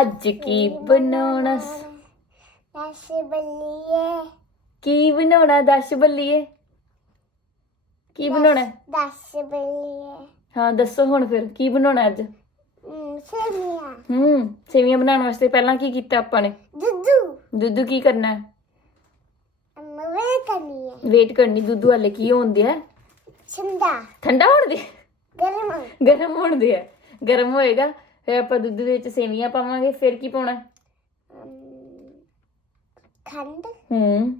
ਅੱਜ ਕੀ ਬਣਾਉਣਾ ਸ- ਦਸ ਬੱਲੀਏ। ਕੀ ਬਣਾਉਣਾ ਦੱਸ ਬੱਲੀਏ? ਕੀ ਬਣਾਉਣਾ? ਹੈ? ਦਸ ਬੱਲੀਏ। ਹਾਂ ਦੱਸੋ ਹੁਣ ਫਿਰ ਕੀ ਬਣਾਉਣਾ ਅੱਜ? ਸੇਮੀਆਂ ਹੂੰ ਸੇਵੀਆਂ ਬਣਾਉਣ ਵਾਸਤੇ ਪਹਿਲਾਂ ਕੀ ਕੀਤਾ ਆਪਾਂ ਨੇ? ਦੁੱਧੂ। ਦੁੱਧ ਕੀ ਕਰਨਾ? ਹੈ ਅੰਮਾ ਵੇ ਕਰਨੀ ਹੈ। ਵੇਟ ਕਰਨੀ ਦੁੱਧ ਵਾਲੇ ਕੀ ਹੋਣ ਹੈ ਚੰਦਾ ਠੰਡਾ ਹੋਣ ਦੇ ਗਰਮ। ਗਰਮ ਹੋਣ ਦੇ ਹੈ ਗਰਮ ਹੋਏਗਾ। ਫਿਰ ਆਪਾਂ ਦੁੱਧ ਦੇ ਵਿੱਚ ਸੇਵੀਆਂ ਪਾਵਾਂਗੇ ਫਿਰ ਕੀ ਪਾਉਣਾ? ਅਮ, ਖੰਡ। ਹੂੰ।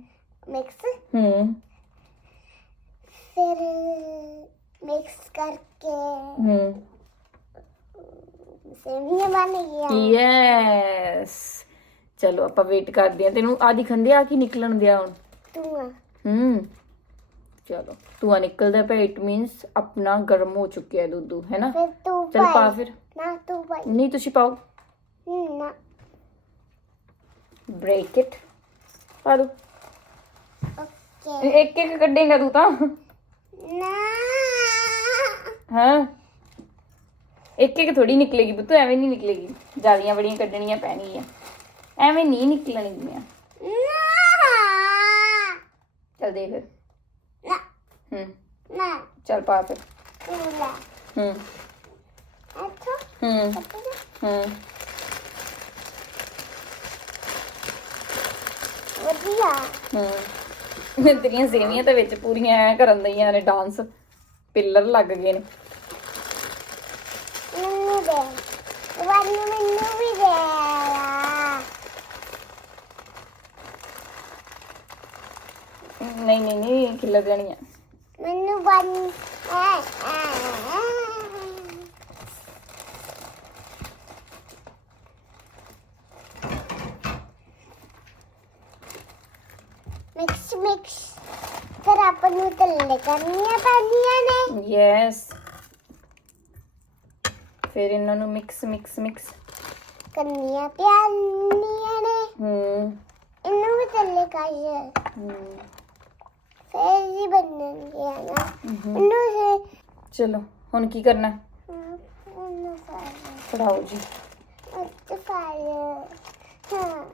ਮਿਕਸ। ਹੂੰ। ਫਿਰ ਮਿਕਸ ਕਰਕੇ ਹੂੰ। ਸੇਮੀਆਂ ਬਣ ਗਈਆਂ। ਯੈਸ। ਚਲੋ ਆਪਾਂ ਵੇਟ ਕਰਦੇ ਆ ਤੈਨੂੰ ਆ ਦਿਖੰਦੇ ਆ ਕੀ ਨਿਕਲਣ ਦਿਆ ਹੁਣ? ਤੂੰ ਹੂੰ। ਚਲੋ ਧੂਆ ਨਿਕਲਦਾ ਪਿਆ। ਇਟ ਮੀਨਸ ਆਪਣਾ ਗਰਮ ਹੋ ਚੁੱਕਿਆ ਦੁੱਧ ਹੈ ਨਾ? ਫਿਰ ਤੂੰ ਚਲ ਪਾ ਫਿਰ। ਨਾ ਤੂੰ ਪਾਈ ਨਹੀਂ ਤੁਸੀਂ ਪਾਓ ਹਮ, ਨਾ ਬ੍ਰੇਕ ਇਟ ਪਾ ਦੋ ਓਕੇ ਇੱਕ ਇੱਕ ਕੱਢੇਗਾ ਤੂੰ ਤਾਂ ਨਾ ਹਾਂ ਇੱਕ ਇੱਕ ਥੋੜੀ ਨਿਕਲੇਗੀ ਪੁੱਤ ਐਵੇਂ ਨਹੀਂ ਨਿਕਲੇਗੀ ਜਿਆਦੀਆਂ ਬੜੀਆਂ ਕੱਢਣੀਆਂ ਪੈਣਗੀਆਂ ਐਵੇਂ ਨਹੀਂ ਨਿਕਲਣਗੀਆਂ ਨਾ ਚਲ ਦੇ ਫਿਰ ਨਾ ਹੂੰ ਨਾ ਚਲ ਪਾ ਫਿਰ ਤੂੰ ਲੈ ਹੂੰ ਅੱਛਾ ਹੂੰ ਹੂੰ। ਵਧੀਆ। ਹੂੰ। ਤੇਰੀਆਂ ਸੇਵੀਆਂ ਤਾਂ ਵਿੱਚ ਪੂਰੀਆਂ ਐ ਕਰਨ ਦਈਆਂ ਨੇ ਡਾਂਸ। ਪਿੱਲਰ ਲੱਗ ਗਏ ਨੇ। ਮੈਨੂੰ ਦੇ। ਵਾਨੂੰ ਮੈਨੂੰ ਵੀ ਦੇ ਨਹੀਂ ਨਹੀਂ ਨਹੀਂ ਖਿੱਲਰ ਜਾਣੀਆਂ ਮੈਨੂੰ ਬਨ ਐ ਐ। ਮਿਕਸ ਮਿਕਸ ਫਿਰ ਆਪਾਂ ਨੂੰ ਤੱਲੇ ਕਰਨੀਆਂ ਪੈਣੀਆਂ ਨੇ ਯੈਸ ਫਿਰ ਇਹਨਾਂ ਨੂੰ ਮਿਕਸ ਮਿਕਸ ਮਿਕਸ ਕਰਨੀਆਂ ਪੈਣੀਆਂ ਨੇ ਹੂੰ ਇਹਨੂੰ ਵੀ ਤੱਲੇ ਕਾਈਏ ਹੂੰ ਫਿਰ ਹੀ ਬਣਨਗੀਆਂ ਨਾ ਹੂੰ। ਇਹਨੂੰ ਸੇ ਚਲੋ ਹੁਣ ਕੀ ਕਰਨਾ ਉਹਨੂੰ ਫਾਇਰ ਪੜਾਓ ਜੀ ਉੱਤੇ ਫਾਇਰ ਹਾਂ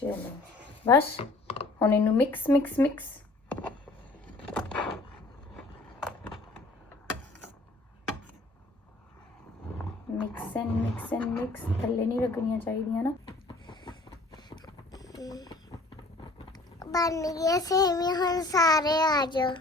ਚਲੋ। ਬਸ, ਹੁਣ ਇਹਨੂੰ mix mix mix mix and mix and mix ਥੱਲੇ ਨਹੀਂ ਲੱਗਣੀਆਂ ਚਾਹੀਦੀਆਂ ਨਾ। ਬਣ ਗਿਆ ਸੇਮੀਆਂ ਹੁਣ ਸਾਰੇ ਆ ਜਾਓ।